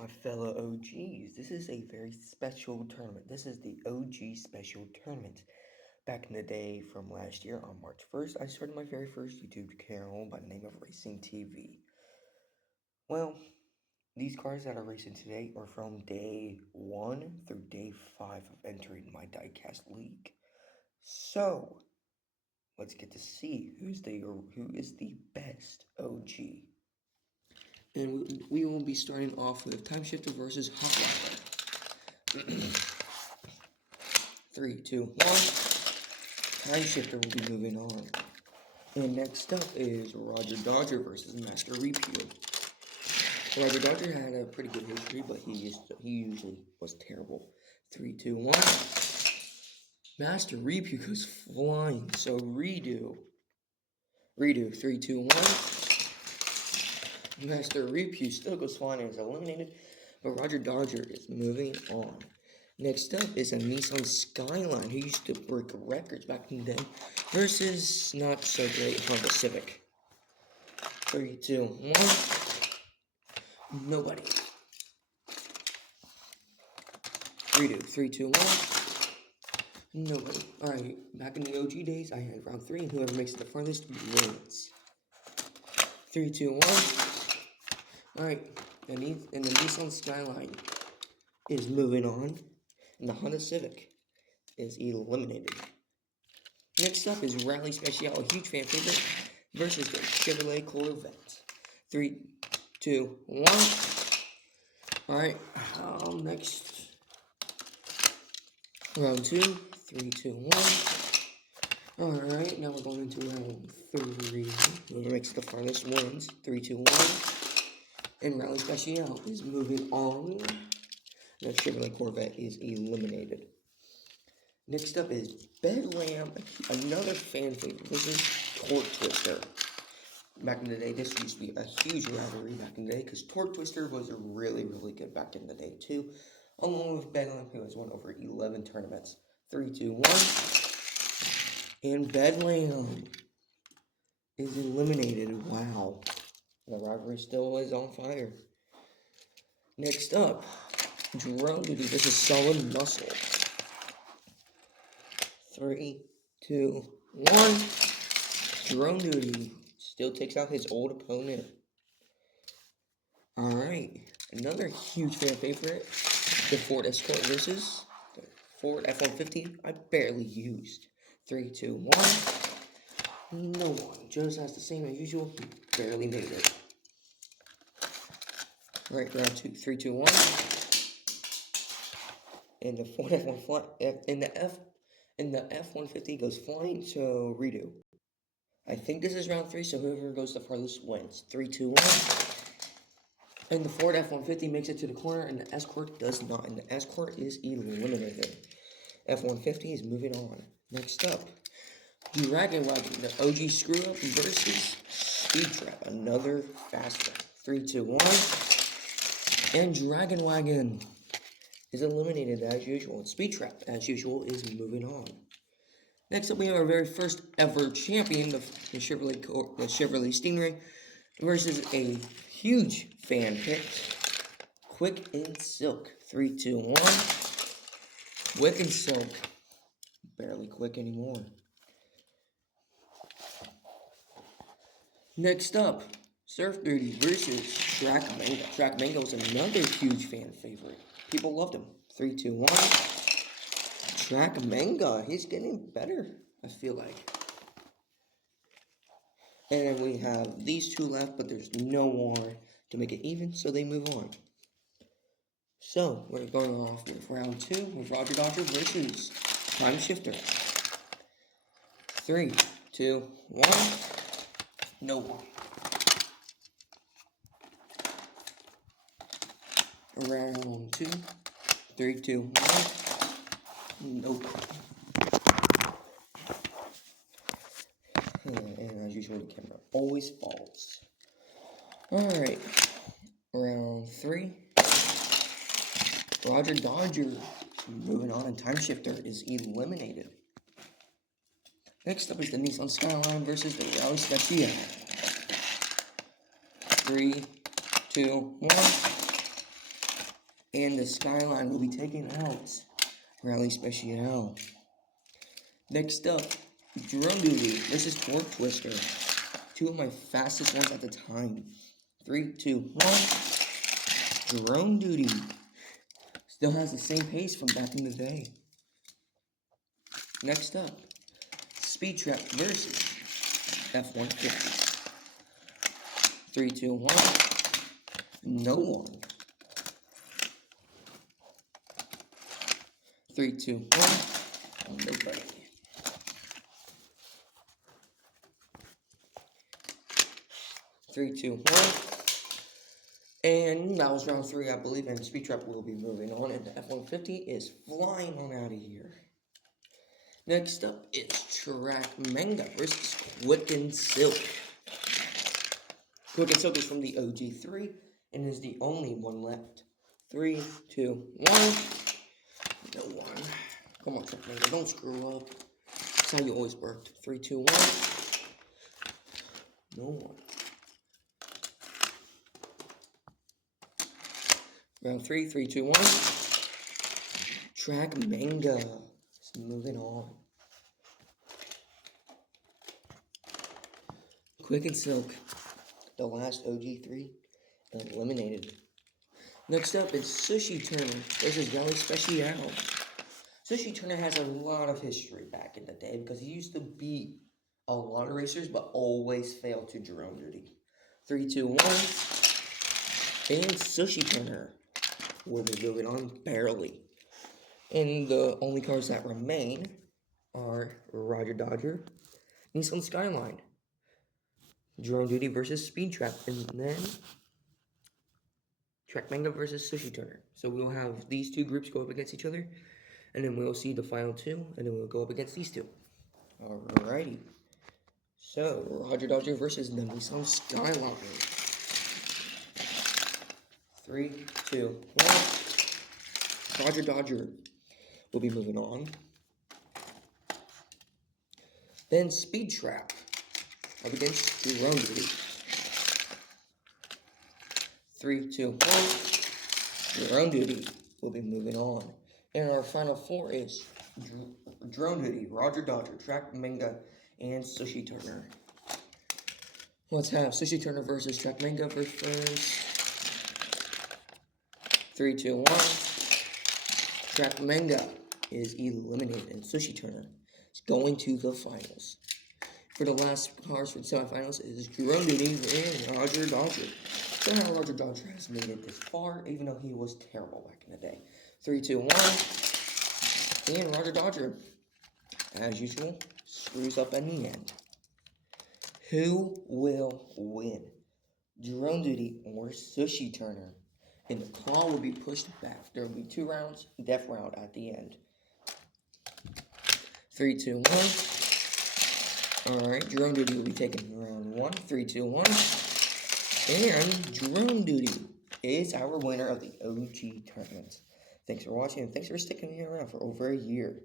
my fellow OGs? This is a very special tournament. This is the OG special tournament. Back in the day from last year on March 1st, I started my very first YouTube channel by the name of Racing TV. Well, these cars that are racing today are from day 1 through day 5 of entering my diecast league. So, let's get to see who is the best OG. And we will be starting off with Time Shifter versus Hot Rod. 3, 2, 1. Time Shifter will be moving on. And next up is Roger Dodger versus Master Repeal. Roger Dodger had a pretty good history, but he usually was terrible. 3, 2, 1. Master Repeal goes flying, so redo. 3, 2, 1. Master Repew still goes flying and is eliminated, but Roger Dodger is moving on. Next up is a Nissan Skyline, who used to break records back in the day, versus not so great Honda Civic. 3, 2, 1. Nobody. Redo. 3, 2, 1. Nobody. Alright, back in the OG days, I had round 3, and whoever makes it the farthest wins. 3, 2, 1. Alright, and the Nissan Skyline is moving on, and the Honda Civic is eliminated. Next up is Rally Special, a huge fan favorite, versus the Chevrolet Corvette. 3, 2, 1. Alright, next, round 2, 3, 2, 1. Alright, now we're going into round 3. Whoever makes it the farthest wins. 3, 2, 1. And Rally Special is moving on. The Chevrolet Corvette is eliminated. Next up is Bedlam, another fan favorite. This is Torque Twister. Back in the day, this used to be a huge rivalry back in the day, because Torque Twister was really, really good back in the day too, along with Bedlam, who has won over 11 tournaments. 3, 2, 1. And Bedlam is eliminated. Wow. The rivalry still is on fire. Next up, Drone Duty versus Solid Muscle. 3, 2, 1. Drone Duty still takes out his old opponent. Alright, another huge fan favorite, the Ford Escort versus the Ford F-150 I barely used. 3, 2, 1. No one. Just has the same as usual. Barely made it. Alright, round 2, 3, 2, 1. And the Ford F-150 goes flying, so redo. I think this is round 3, so whoever goes the farthest wins. 3, 2, 1. And the Ford F-150 makes it to the corner, and the Escort does not, and the Escort is eliminated. F-150 is moving on. Next up, Dragon Wagon, the OG Screw Up versus Speed Trap, another fast one. 3, 2, 1. And Dragon Wagon is eliminated as usual. And Speed Trap, as usual, is moving on. Next up, we have our very first ever champion, the Chevrolet Stingray, versus a huge fan pick, Quick and Silk. 3, 2, 1. Quick and Silk. Barely quick anymore. Next up, Surf Duty versus Track Mango. Track Mango is another huge fan favorite. People loved him. 3, 2, 1. Track Mango. He's getting better, I feel like. And then we have these two left, but there's no more to make it even, so they move on. So, we're going off with round 2 with Roger Dodger versus Time Shifter. 3, 2, 1. No one. Round 2, 3, 2, 1. Nope. And as usual, the camera always falls. Alright. Round 3. Roger Dodger moving on, and Time Shifter is eliminated. Next up is the Nissan Skyline versus the Rally Special. 3, 2, 1. And the Skyline will be taken out. Rally Special. Next up, Drone Duty. This is Torque Twister. Two of my fastest ones at the time. 3, 2, 1. Drone Duty. Still has the same pace from back in the day. Next up, Speed Trap versus F-150. 3, 2, 1. No one. 3, 2, 1. Nobody. 3, 2, 1. And that was round 3, I believe, and Speed Trap will be moving on, and the F-150 is flying on out of here. Next up is Track Manga versus Quick and Silk. Quick and Silk is from the OG3 and is the only one left. 3, 2, 1. No one. Come on, Track Manga, don't screw up. That's how you always worked. 3, 2, 1. No one. Round 3, 3, 2, 1. Track Manga. Just moving on. Quick and Silk, the last OG3, eliminated. Next up is Sushi Turner versus Rally Special. Sushi Turner has a lot of history back in the day because he used to beat a lot of racers but always failed to Drone Duty. 3, 2, 1. And Sushi Turner will be moving on barely. And the only cars that remain are Roger Dodger, Nissan Skyline, Drone Duty versus Speed Trap, and then Track Manga versus Sushi Turner. So we'll have these two groups go up against each other, and then we'll see the final two, and then we'll go up against these two. Alrighty. So, Roger Dodger versus the Nissan Skyline. 3, 2, 1. Roger Dodger will be moving on. Then Speed Trap up against Drone Duty. 3, 2, 1. Drone Duty will be moving on. And our final 4 is Drone Duty, Roger Dodger, Track Manga, and Sushi Turner. Let's have Sushi Turner versus Track Manga first. 3, 2, 1. Track Manga is eliminated, and Sushi Turner is going to the finals. For the last cars for the semifinals is Drone Duty and Roger Dodger. Somehow Roger Dodger has made it this far, even though he was terrible back in the day. 3, 2, 1. And Roger Dodger, as usual, screws up in the end. Who will win? Drone Duty or Sushi Turner? And the call will be pushed back. There will be 2 rounds, death round at the end. 3, 2, 1. Alright, Drone Duty will be taking round 1. 3, 2, 1. And Drone Duty is our winner of the OG tournament. Thanks for watching, and thanks for sticking me around for over a year.